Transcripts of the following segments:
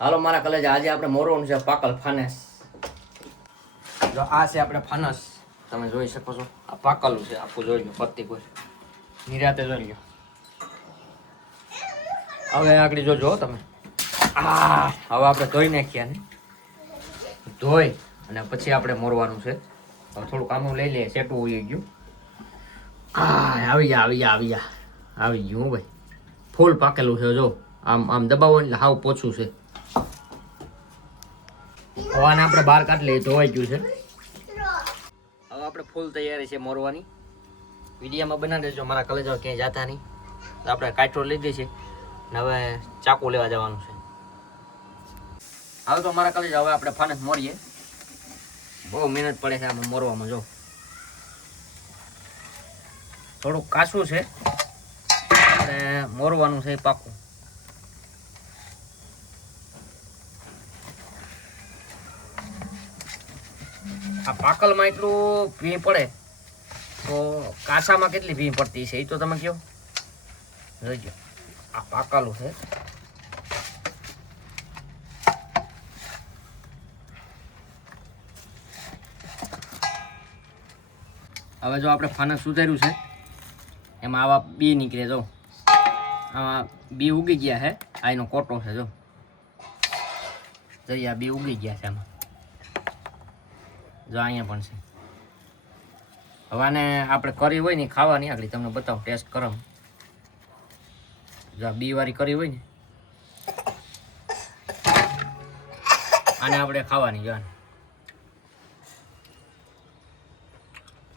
હાલો મારા કલેજા, આજે આપણે મોરવાનું છે પાકલ ફાનસ. જો આ છે આપણે ફાનસ, તમે જોઈ શકો છો. આ પાકલું છે આખું, જોઈ લો પત્તી કોઈ નિરાતે જોઈ લો. હવે આગળ જોજો તમે. હવે આપણે ધોઈ નાખ્યા ને, ધોઈ અને પછી આપણે મોરવાનું છે. હવે થોડું કામું લઈ લઈએ, સેટું ઉઈ ગયું. આવી ગયું ભાઈ, ફૂલ પાકેલું છે. જો આમ આમ દબાવો એટલે હાવ પોછું છે. હવાને આપણે બહાર કાઢી લઈએ, ધોવાઈ ગયું છે. હવે આપણે ફૂલ તૈયારી છે મોરવાની. વિડીયામાં બનાવી દેજો, મારા કલેજા ક્યાંય જાતા નહીં. તો આપણે કાંટો લીધી છે ને હવે ચાકુ લેવા જવાનું છે. હાલ તો મારા કલેજા, હવે આપણે ફાનસ મોરીએ. બહુ મહેનત પડે છે આમાં મોરવામાં. જો થોડુંક કાચું છે અને મોરવાનું છે પાકું. આ પાકલમાં એટલું ભી પડે તો કાચામાં કેટલી ભી પડતી છે એ તો તમે કહો. જોઈજો આ પાકલું છે. હવે જો આપણે ફાનસ સુધાર્યું છે, એમાં આવા બી નીકળે. જો આમાં બી ઉગી ગયા છે. આ એનો કોટો છે. જો આ બી ઉગી ગયા છે આમાં. જો અહીંયા પણ છે. હવે આને આપણે કરી હોય ને ખાવાની, આગળ તમને બતાવું ટેસ્ટ કરો. જો બી વાળી કરી હોય ને આને આપણે ખાવાની. જો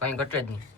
કઈ ઘટે જ નહીં.